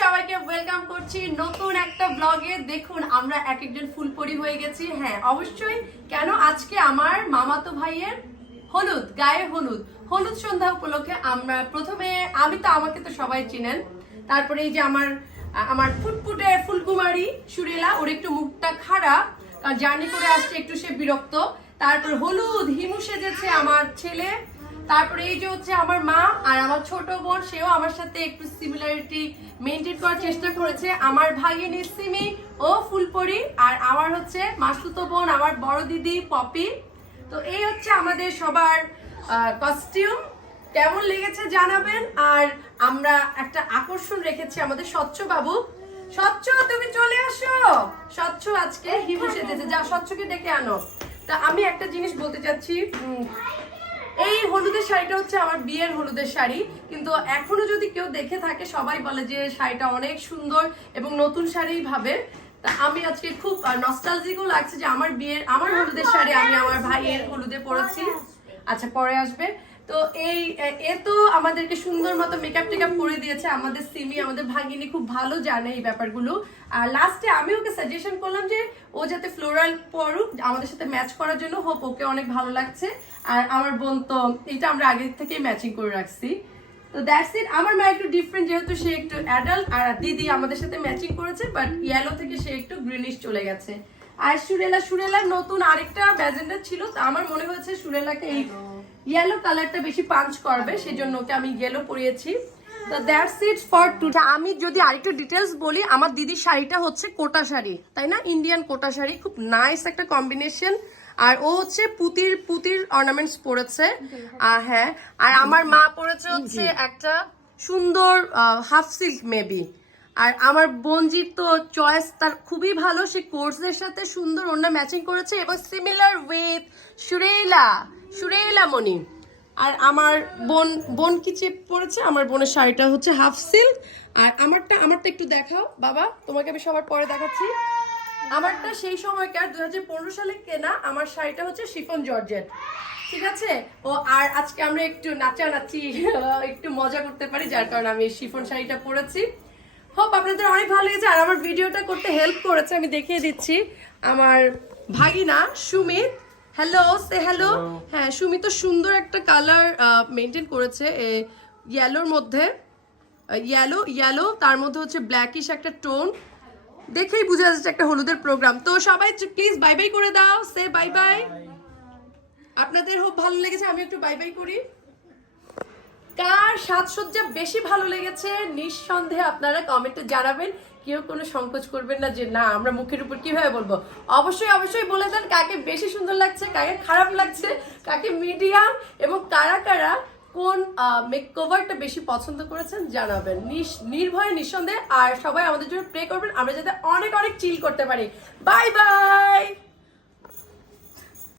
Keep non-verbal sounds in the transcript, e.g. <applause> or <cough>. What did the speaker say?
সবাইকে ওয়েলকাম করছি নতুন একটা ব্লগে দেখুন, আমরা এক একজন ফুলপরি হয়ে গেছি। হ্যাঁ অবশ্যই। কেন? আজকে আমার মামাতো ভাইয়ের হলুদ, গায়ে হলুদ। হলুদ সন্ধ্যা উপলক্ষে আমরা প্রথমে, আমি তো, আমাকে তো সবাই চিনেন। তারপরে এই যে আমার আমার ফুটফুটে ফুলকুমারী সুরেলা, ওর একটু মুখটা খারাপ জার্নি করে আসছে, একটু সে বিরক্ত। তারপর হলুদ, হিমু সেজেছে আমার ছেলে। তারপরে এই যে হচ্ছে আমার মা আর আমার ছোট বোন, সেও আমার সাথে একটু সিমিলারিটি মেনটেন করার চেষ্টা করেছে। আমার ভাগিনী সিমি ও ফুলপরি, আর আমার হচ্ছে মাসুতো বোন, আমার বড় দিদি পপি। তো এই হচ্ছে আমাদের সবার কস্টিউম কেমন লেগেছে জানাবেন? আর আমরা একটা আকর্ষণ রেখেছি আমাদের স্বচ্ছ বাবু স্বচ্ছ, তুমি চলে আসো। স্বচ্ছ আজকে হিমু সেজেছে। যা স্বচ্ছকে ডেকে আনো। তা আমি একটা জিনিস বলতে চাচ্ছি এই হলুদের শাড়িটা হচ্ছে আমার বিয়ের হলুদের শাড়ি। কিন্তু এখনও যদি কেউ দেখে থাকে, সবাই বলে যে শাড়িটা অনেক সুন্দর এবং নতুন শাড়ি ভাবে। তা আমি আজকে খুব নস্টালজিকও লাগছে যে আমার বিয়ের, আমার হলুদের শাড়ি আমি আমার ভাইয়ের হলুদে পরেছি। আচ্ছা পরে আসবে। তো এই, এ- তো আমাদেরকে সুন্দর মতো মেকআপ টেকআপ করে দিয়েছে, আমাদের সিমি, আমাদের ভাগিনী খুব ভালো জানে এই ব্যাপারগুলো। আর লাস্টে আমি ওকে সাজেশন করলাম যে ও যাতে ফ্লোরাল পরুক, আমাদের সাথে ম্যাচ করার জন্য হোপ ওকে অনেক ভালো লাগছে। আর আমার বোন তো, এটা আমরা আগে থেকেই ম্যাচিং করে রাখছি। তো দ্যাটস ইট আমার মা একটু ডিফারেন্ট যেহেতু সে একটু অ্যাডাল্ট আর দিদি আমাদের সাথে ম্যাচিং করেছে বাট ইয়েলো থেকে সে একটু গ্রিনিশ চলে গেছে। আর সুরেলা সুরেলা নতুন আরেকটা ব্যাজেন্ডার ছিল, তো আমার মনে হয়েছে সুরেলাকে এই ইয়েলো কালারটা বেশি পাঞ্চ করবে সেজন্য ওকে আমি ইয়েলো পরিয়েছি। তো দ্যাটস ইট ফর টু আমি যদি আরেকটু ডিটেলস বলি আমার দিদির শাড়িটা হচ্ছে কোটা শাড়ি তাই না? ইন্ডিয়ান কোটা শাড়ি খুব নাইস একটা কম্বিনেশন আর ও হচ্ছে পুতির পুতির অর্নামেন্টস পরেছে। আর হ্যাঁ। আর আমার মা পরেছে হচ্ছে একটা সুন্দর হাফ সিল্ক মেবি আর আমার বোনজির তো চয়েস তার খুবই ভালো। সে কোর্সের সাথে সুন্দর ওড়না ম্যাচিং করেছে এবং সিমিলার উইথ সুরেলা সুরেলা মণি আর আমার বোন বোন কি চেপ পরেছে? আমার বোনের শাড়িটা হচ্ছে হাফ সিল্ক আর আমারটা আমারটা একটু দেখাও। বাবা, তোমাকে আমি সবার পরে দেখাচ্ছি। আমারটা সেই সময়কার দু হাজার পনেরো সালে কেনা আমার শাড়িটা হচ্ছে শিফন জর্জেট। ঠিক আছে? ও, আর আজকে আমরা একটু নাচানাচি, <laughs> একটু মজা করতে পারি, যার কারণে আমি শিফন শাড়িটা পরেছি। হোপ আপনাদের অনেক ভালো লেগেছে আর আমার ভিডিওটা করতে হেল্প করেছে আমি দেখিয়ে দিচ্ছি। আমার ভাগিনা সুমিত হ্যালো সে হ্যালো হ্যাঁ সুমিত তো সুন্দর একটা কালার মেনটেন করেছে ইয়েলোর মধ্যে। ইয়েলো ইয়েলো তার মধ্যে হচ্ছে ব্ল্যাকিশ একটা টোন দেখেই বোঝা যাচ্ছে একটা হলুদের প্রোগ্রাম তো সবাই প্লিজ বাই বাই করে দাও সে বাই বাই আপনাদের খুব ভালো লেগেছে আমি একটু বাই বাই করি। কার সাজসজ্জা বেশি ভালো লেগেছে? নিঃসন্দেহে আপনারা কমেন্টে জানাবেন। কেউ কোনো সংকোচ করবেন না যে, না, আমরা মুখের উপর কীভাবে বলব? অবশ্যই অবশ্যই বলে দেন কাকে বেশি সুন্দর লাগছে, কাকে খারাপ লাগছে, কাকে মিডিয়াম এবং কারা কারা কোন মেক কভারটা বেশি পছন্দ করেছেন জানাবেন। নির্ভয়ে, নিঃসন্দেহে। আর সবাই আমাদের জন্য প্রে করবেন। আমরা যাতে অনেক অনেক চিল করতে পারি। Bye bye